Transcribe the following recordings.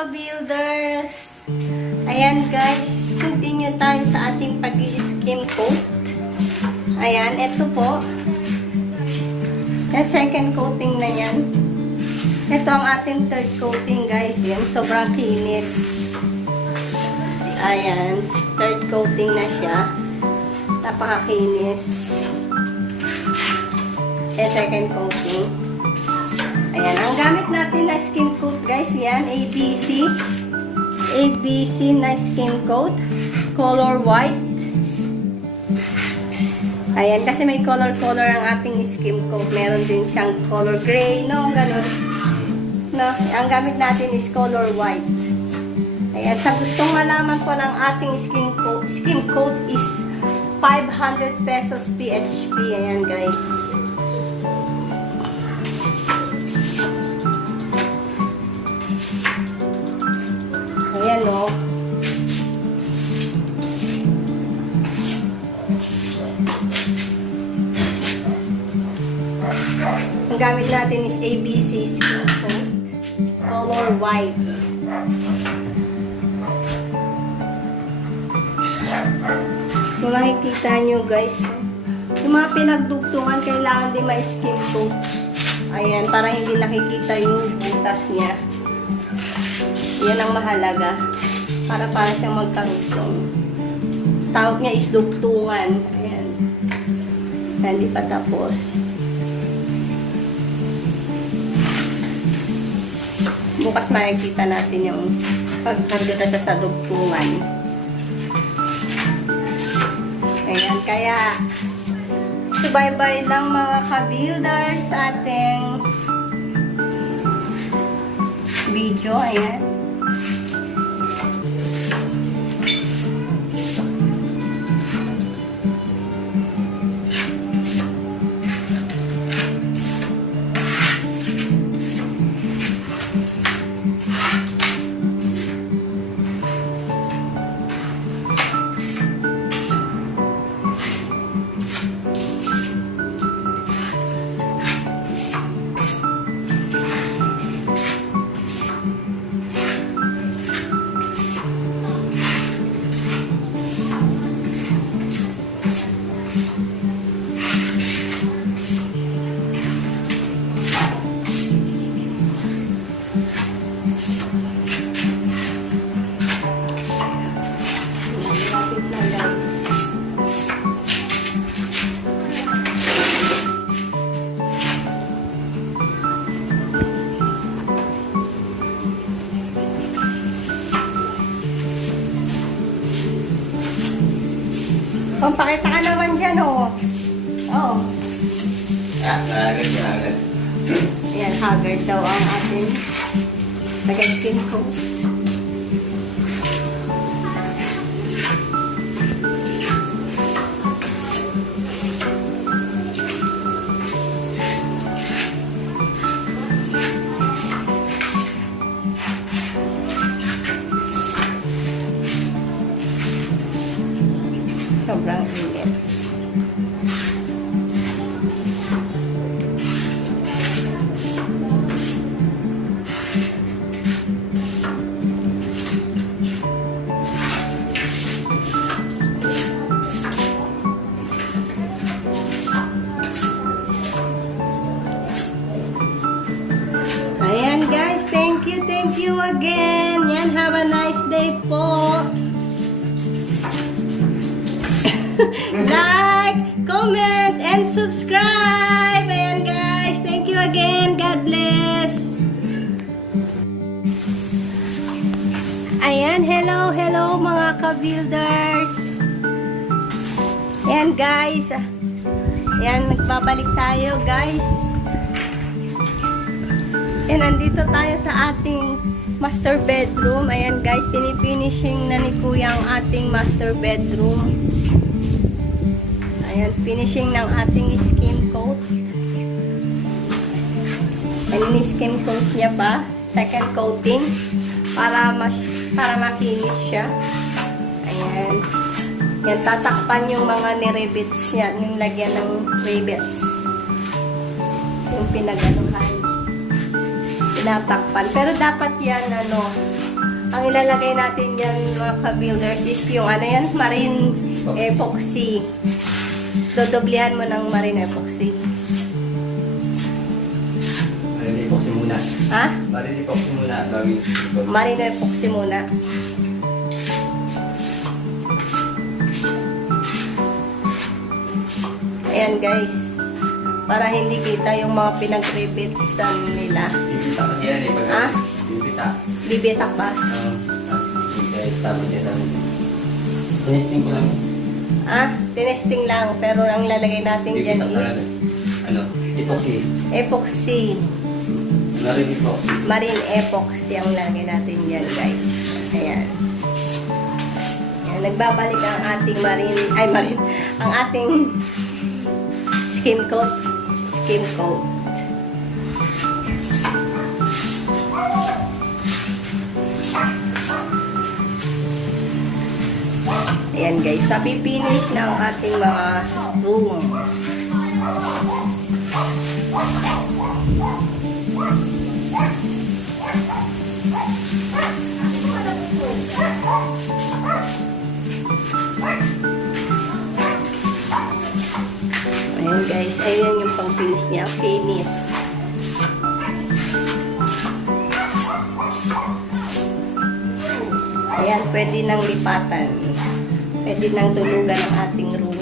ka-builders! Ayan guys, continue tayo sa ating pag-i-skim coat. Ayan, ito po. Yung second coating na yan. Ito ang ating third coating guys. Yan, sobrang kinis. Ayan, third coating na siya. Napakakinis. Second coating. Ayan, ang gamit natin na skim coat guys, yan, ABC. ABC na skim coat. Color white. Ayan, kasi may color ang ating skim coat. Meron din siyang color gray, no? Ganun. No, ang gamit natin is color white. Ayan, sa gustong malaman po ng ating skim coat is 500 pesos PHP. Ayan guys. Ayan o. Ang gamit natin is ABC skin coat. Color white. Kung nakikita nyo guys, yung mga pinagdugtungan kailangan din may skin coat. Ayan, para hindi nakikita yung butas niya. Yan ang mahalaga. Para siyang magkarustong. Tawag niya is dugtungan. Ayan. Hindi pa tapos. Bukas makikita natin yung pagkagita siya sa dugtungan. Ayan. Kaya subaybay lang mga ka-builders sa ating video. Ayan. Oh, pakita ka naman dyan, oh. Oh. Haggard. Ayan, haggard daw ang atin. Nag-skin ko. Sobrang init. Ayan guys, thank you again. Yan, have a nice day po. Like, comment, and subscribe. Ayan guys, thank you again. God bless. Ayan, hello mga ka-builders. Ayan guys. Ayan, nagbabalik tayo guys. Ayan, nandito tayo sa ating master bedroom. Ayan guys, pinifinishing na ni Kuya ang ating master bedroom. Ayan, finishing ng ating skim coat. Ayan, skim coat niya pa. Second coating. Para makinis siya. Ayan. Yan, tatakpan yung mga niribits niya. Yung lagyan ng rivets. Yung pinaganuhan. Tinatakpan. Pero dapat yan, Ang ilalagay natin yan mga ka-builders is yung ano yan, marine epoxy. Dodoblihan mo ng marine epoxy. Marine epoxy muna. Ha? Marine epoxy muna. Marine epoxy muna. Ayan guys. Para hindi kita yung mga pinag-ribitsan nila. Bibita kasi yan eh. Ha? Bibita. Bibitak ba? Kahit tama niya namin. Tinesting ko lang. Tinesting lang. Pero ang lalagay natin dyan is ano? Epoxy. epoxy. Marine epoxy. Marine epoxy ang lalagay natin dyan guys. Ayan. Ayan. Nagbabalik ang ating ang ating skim coat. Skim coat. Ayan guys, napipinish na ang ating mga room. Ayan guys, ayan yung pang-finish niya. Finish. Ayan, pwede nang lipatan. Pwede nang tulugan ang ating room.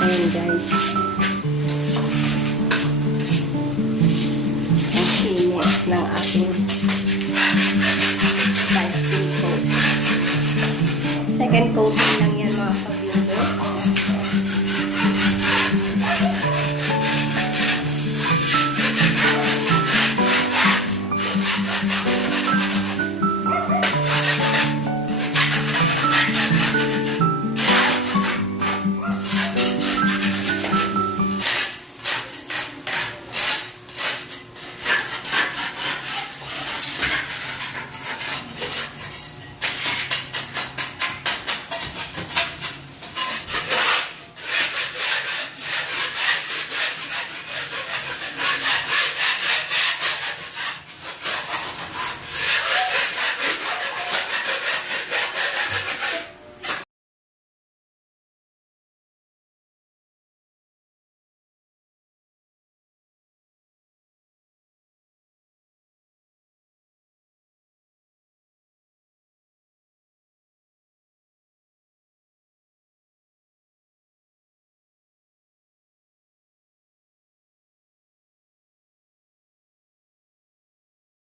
Ayan guys. Ang finish ng ating skin coat. Second coating lang